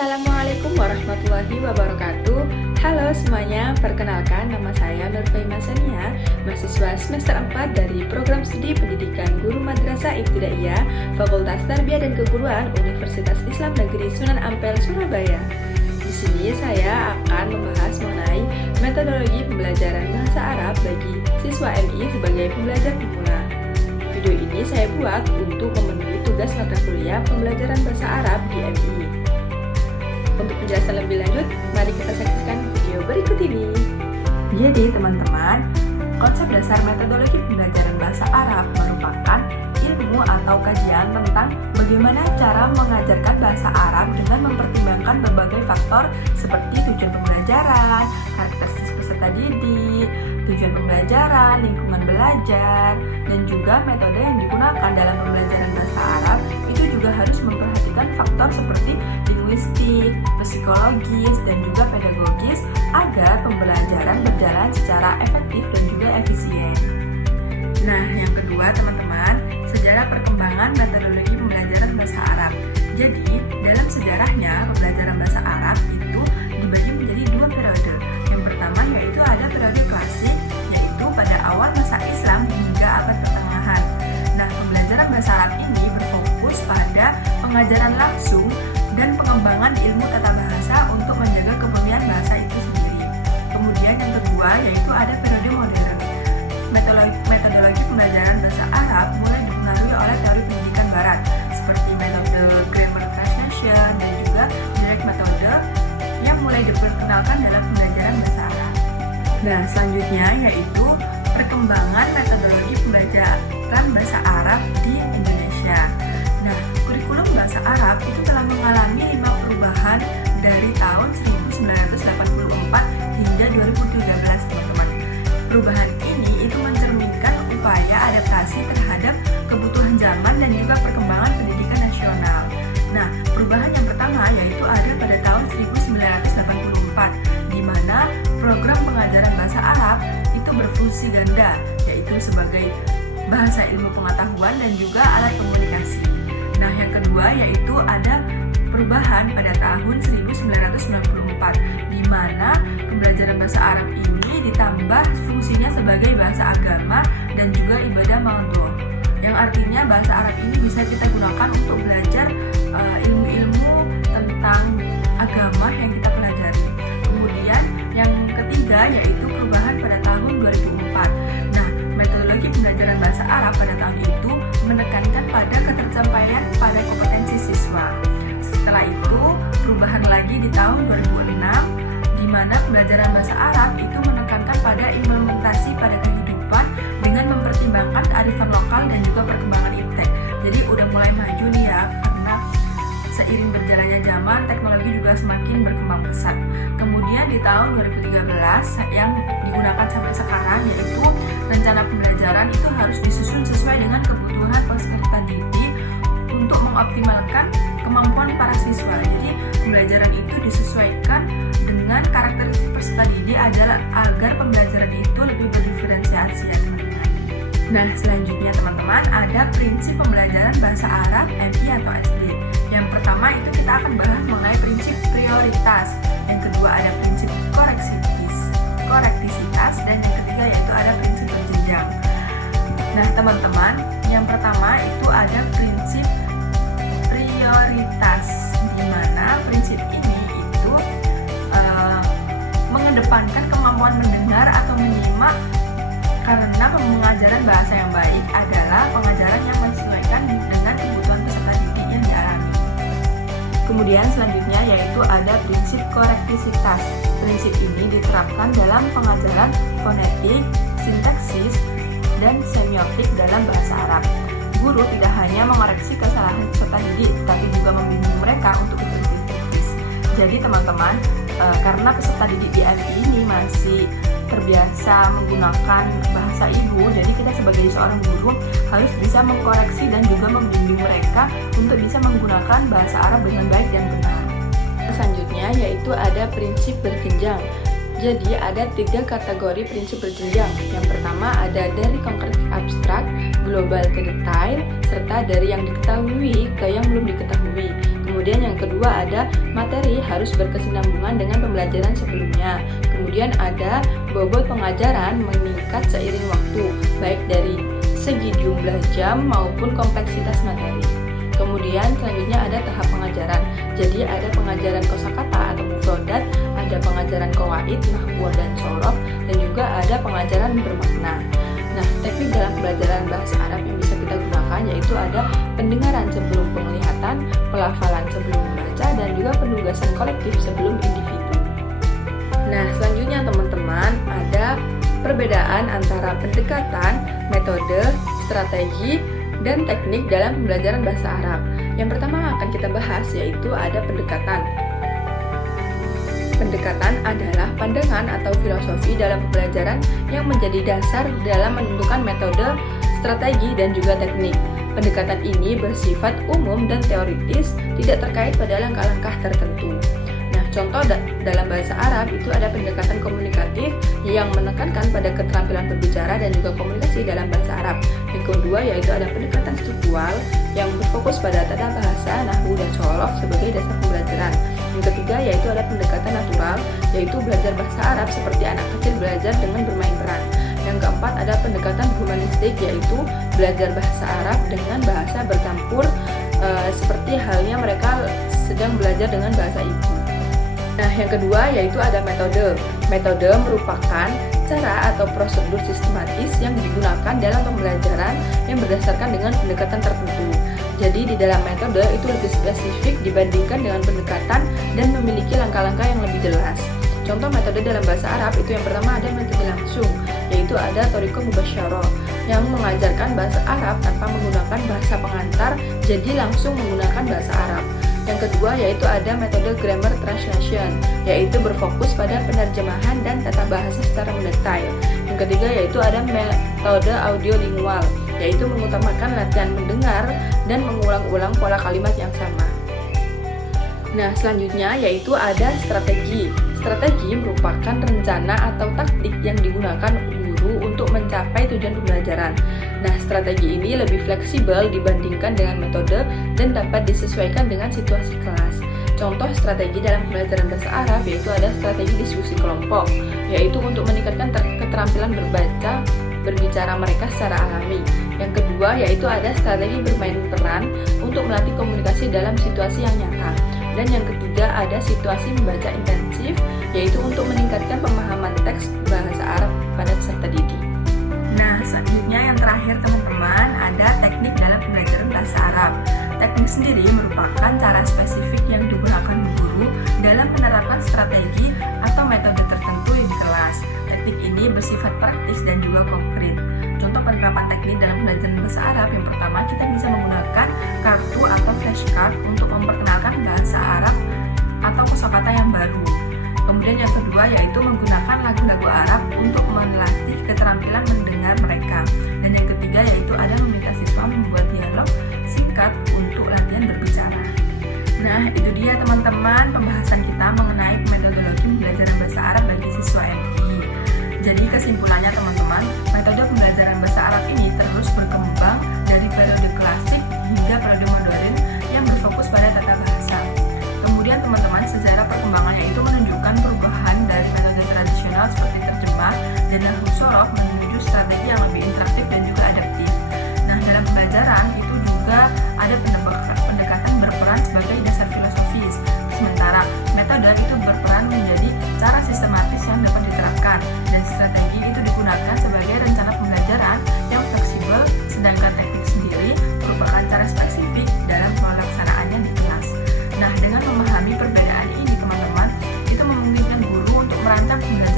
Assalamualaikum warahmatullahi wabarakatuh. Halo semuanya, perkenalkan nama saya Nurfai Masania, mahasiswa semester 4 dari Program Studi Pendidikan Guru Madrasah Ibtidaiyah, Fakultas Tarbiyah dan Keguruan Universitas Islam Negeri Sunan Ampel, Surabaya. Di sini saya akan membahas mengenai metodologi pembelajaran bahasa Arab bagi siswa MI sebagai pembelajar pemula. Video ini saya buat untuk memenuhi tugas mata kuliah pembelajaran bahasa Arab di MI. Untuk penjelasan lebih lanjut, mari kita saksikan video berikut ini. Jadi teman-teman, konsep dasar metodologi pembelajaran bahasa Arab merupakan ilmu atau kajian tentang bagaimana cara mengajarkan bahasa Arab dengan mempertimbangkan berbagai faktor seperti tujuan pembelajaran, karakteristik peserta didik, tujuan pembelajaran, lingkungan belajar, dan juga metode yang digunakan dalam pembelajaran bahasa Arab itu juga harus memperhatikan faktor seperti linguistik, psikologis, dan juga pedagogis agar pembelajaran berjalan secara efektif dan juga efisien. Nah, yang kedua teman-teman, sejarah perkembangan metodologi pembelajaran bahasa Arab. Jadi, dalam sejarahnya pembelajaran bahasa Arab itu dibagi menjadi dua periode. Yang pertama yaitu ada periode klasik, yaitu pada awal masa Islam hingga abad pertengahan. Nah, pembelajaran bahasa Arab ini berfokus pada pengajaran langsung dan pengembangan ilmu tata bahasa untuk menjaga kemurnian bahasa itu sendiri. Kemudian yang kedua yaitu ada periode modern. Metodologi pembelajaran bahasa Arab mulai dipengaruhi oleh teori pendidikan barat seperti metode grammar translation dan juga direct metode yang mulai diperkenalkan dalam pembelajaran bahasa Arab. Nah, selanjutnya yaitu perkembangan metodologi pembelajaran bahasa Arab di Indonesia. Nah, kurikulum bahasa Arab itu telah mengalami 5 perubahan dari tahun 1984 hingga 2013, teman-teman. Perubahan ini itu mencerminkan upaya adaptasi terhadap kebutuhan zaman dan juga perkembangan pendidikan nasional. Nah, perubahan yang pertama yaitu ada pada tahun 1984, di mana program pengajaran bahasa Arab itu berfungsi ganda, yaitu sebagai bahasa ilmu pengetahuan dan juga alat komunikasi. Nah, yang kedua yaitu ada perubahan pada tahun 1994, di mana pembelajaran bahasa Arab ini ditambah fungsinya sebagai bahasa agama dan juga ibadah maudhu, yang artinya bahasa Arab ini bisa kita gunakan untuk belajar ilmu-ilmu tentang agama yang kita pelajari. Kemudian yang ketiga yaitu perubahan pada tahun 2004. Nah, metodologi pembelajaran bahasa Arab pada tahun itu menekankan pada ketercapaian pada kompetensi siswa. Setelah itu, perubahan lagi di tahun 2006, di mana pembelajaran bahasa Arab itu menekankan pada implementasi pada kehidupan dengan mempertimbangkan kearifan lokal dan juga perkembangan iptek. Jadi udah mulai maju nih ya, karena seiring berjalannya zaman, teknologi juga semakin berkembang pesat. Kemudian di tahun 2013 yang digunakan sampai sekarang yaitu rencana pembelajaran itu harus disusun sesuai dengan kebutuhan peserta didik untuk mengoptimalkan kemampuan para siswa. Jadi pembelajaran itu disesuaikan dengan karakteristik peserta didik agar pembelajaran itu lebih berdiferensiasi ya teman-teman. Nah, selanjutnya teman-teman ada prinsip pembelajaran bahasa Arab MI atau SD. Yang pertama itu kita akan bahas mengenai prinsip prioritas. Yang kedua ada prinsip korektisitas, dan yang ketiga yaitu ada prinsip berjenjang. Nah, teman-teman, yang pertama itu ada prinsip prioritas, di mana prinsip ini itu mengedepankan kemampuan mendengar atau menyimak, karena pengajaran bahasa yang baik adalah pengajaran yang menyesuaikan dengan kebutuhan peserta didik yang dialami. Kemudian selanjutnya yaitu ada prinsip korektisitas. Prinsip ini diterapkan dalam pengajaran fonetik, sintaksis, dan semiotik dalam bahasa Arab. Guru tidak hanya mengoreksi kesalahan peserta didik, tapi juga membimbing mereka untuk lebih kritis. Jadi teman-teman, karena peserta didik di MI ini masih terbiasa menggunakan bahasa ibu, jadi kita sebagai seorang guru harus bisa mengkoreksi dan juga membimbing mereka untuk bisa menggunakan bahasa Arab dengan baik dan benar. Selanjutnya yaitu ada prinsip berjenjang. Jadi ada 3 kategori prinsip berjenjang. Yang pertama ada dari konkret ke abstrak, global ke detail, serta dari yang diketahui ke yang belum diketahui. Kemudian yang kedua ada materi harus berkesinambungan dengan pembelajaran sebelumnya. Kemudian ada bobot pengajaran meningkat seiring waktu, baik dari segi jumlah jam maupun kompleksitas materi. Kemudian selanjutnya ada tahap pengajaran. Jadi ada pengajaran kosakata atau mufrodat, ada pengajaran qawaid, nahwu dan shorof, dan juga ada pengajaran bermakna. Nah, teknik dalam pembelajaran bahasa Arab yang bisa kita gunakan yaitu ada pendengaran sebelum penglihatan, pelafalan sebelum membaca, dan juga penugasan kolektif sebelum individu. Nah, selanjutnya teman-teman ada perbedaan antara pendekatan, metode, strategi, dan teknik dalam pembelajaran bahasa Arab. Yang pertama akan kita bahas yaitu ada pendekatan. Pendekatan adalah pandangan atau filosofi dalam pembelajaran yang menjadi dasar dalam menentukan metode, strategi, dan juga teknik. Pendekatan ini bersifat umum dan teoritis, tidak terkait pada langkah-langkah tertentu. Nah, contoh dalam bahasa Arab itu ada pendekatan komunikatif yang menekankan pada keterampilan berbicara dan juga komunikasi dalam bahasa Arab. Yang kedua yaitu ada pendekatan struktural yang berfokus pada tata bahasa, nahwu, dan shorof sebagai dasar pembelajaran. Yang ketiga yaitu ada pendekatan natural, yaitu belajar bahasa Arab seperti anak kecil belajar dengan bermain peran. Yang keempat ada pendekatan humanistik, yaitu belajar bahasa Arab dengan bahasa bercampur seperti halnya mereka sedang belajar dengan bahasa ibu. Nah, yang kedua yaitu ada metode. Metode merupakan cara atau prosedur sistematis yang digunakan dalam pembelajaran yang berdasarkan dengan pendekatan tertentu. Jadi di dalam metode itu lebih spesifik dibandingkan dengan pendekatan dan memiliki langkah-langkah yang lebih jelas. Contoh metode dalam bahasa Arab itu yang pertama ada metode langsung, yaitu ada thoriqah mubasyarah yang mengajarkan bahasa Arab tanpa menggunakan bahasa pengantar, jadi langsung menggunakan bahasa Arab. Yang kedua yaitu ada metode grammar translation, yaitu berfokus pada penerjemahan dan tata bahasa secara mendetail. Yang ketiga yaitu ada metode audiolingual, yaitu mengutamakan latihan mendengar dan mengulang-ulang pola kalimat yang sama. Nah, selanjutnya yaitu ada strategi. Strategi merupakan rencana atau taktik yang digunakan guru untuk mencapai tujuan pembelajaran. Nah, strategi ini lebih fleksibel dibandingkan dengan metode dan dapat disesuaikan dengan situasi kelas. Contoh strategi dalam pembelajaran bahasa Arab yaitu ada strategi diskusi kelompok, yaitu untuk meningkatkan keterampilan berbicara mereka secara alami. Yang kedua yaitu ada strategi bermain peran untuk melatih komunikasi dalam situasi yang nyata. Dan yang ketiga ada situasi membaca intensif, yaitu untuk meningkatkan pemahaman teks bahasa Arab pada peserta didik. Nah, selanjutnya yang terakhir teman-teman ada teknik dalam pembelajaran bahasa Arab. Teknik sendiri merupakan cara spesifik yang digunakan guru dalam menerapkan strategi atau metode tertentu di kelas. Teknik ini bersifat praktis dan juga konkret. Contoh penerapan teknik dalam pembelajaran bahasa Arab yang pertama kita bisa menggunakan kartu atau flashcard untuk memperkenalkan bahasa Arab atau kosakata yang baru. Kemudian yang kedua yaitu menggunakan lagu-lagu Arab untuk melatih keterampilan mendengar mereka. Dan yang ketiga yaitu ada meminta siswa membuat dialog singkat untuk latihan berbicara. Nah, itu dia teman-teman pembahasan kita mengenai metodologi pembelajaran bahasa Arab bagi siswa MI. Jadi kesimpulannya teman-teman, metode pembelajaran bahasa Arab ini terus berkembang dari periode klasik hingga periode modern yang berfokus pada tata bahasa. Kemudian teman-teman, sejarah perkembangannya itu menunjukkan perubahan dari metode tradisional seperti terjemah dan nahwu shorof menuju strategi yang lebih interaktif dan juga adaptif. Nah, dalam pembelajaran itu juga ada pendekatan berperan sebagai dasar filosofis, sementara metode itu berperan menjadi cara sistematis yang dapat diterapkan, dan strategi itu digunakan sebagai rencana pembelajaran yang fleksibel, sedangkan teknik sendiri merupakan cara spesifik dalam pelaksanaannya di kelas. Nah, dengan memahami perbedaan ini teman-teman, itu memungkinkan guru untuk merancang pembelajaran